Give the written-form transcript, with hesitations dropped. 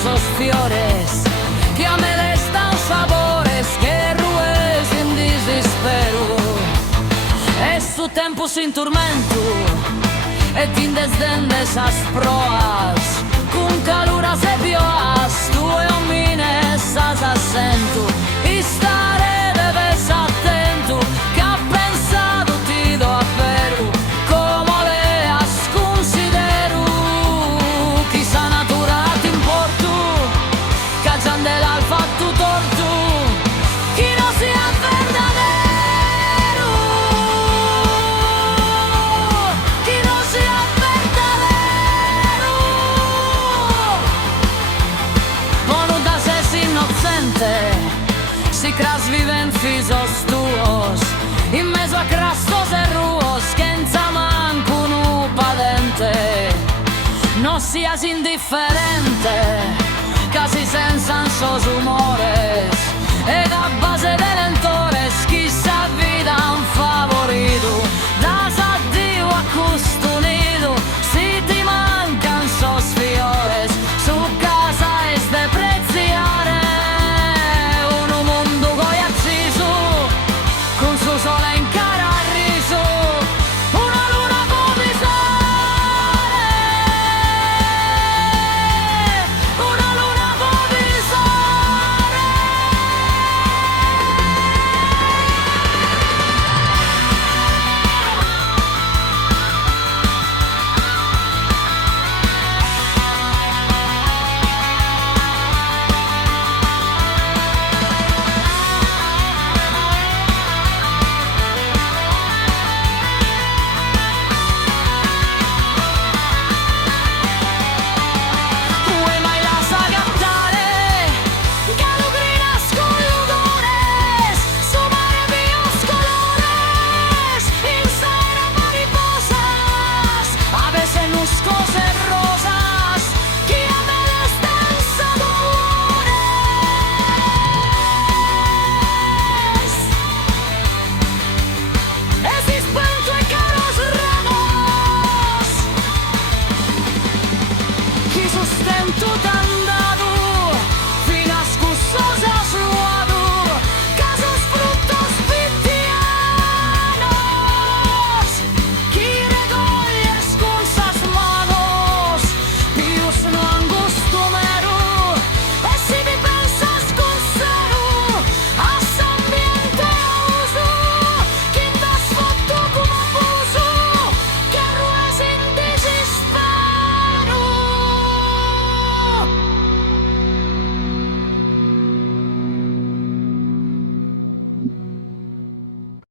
Esos fiores que a molestan sabores que rues en desespero. Es su tempo sin tormento e tin desdén desas proas con caluras e bioas tu e o mines as acento e stare debes attento che ha pensado ti do a Perú como leas considero chissà natura dell'al fatto torto chi non sia verdadero, chi non sia verdadero, mono da ses innocente si cras viven fisos tuos in mezzo a crastos e ruos che manco nu padente non sias indifferente casi senza sos humores e a base de lentores chissà vida un favore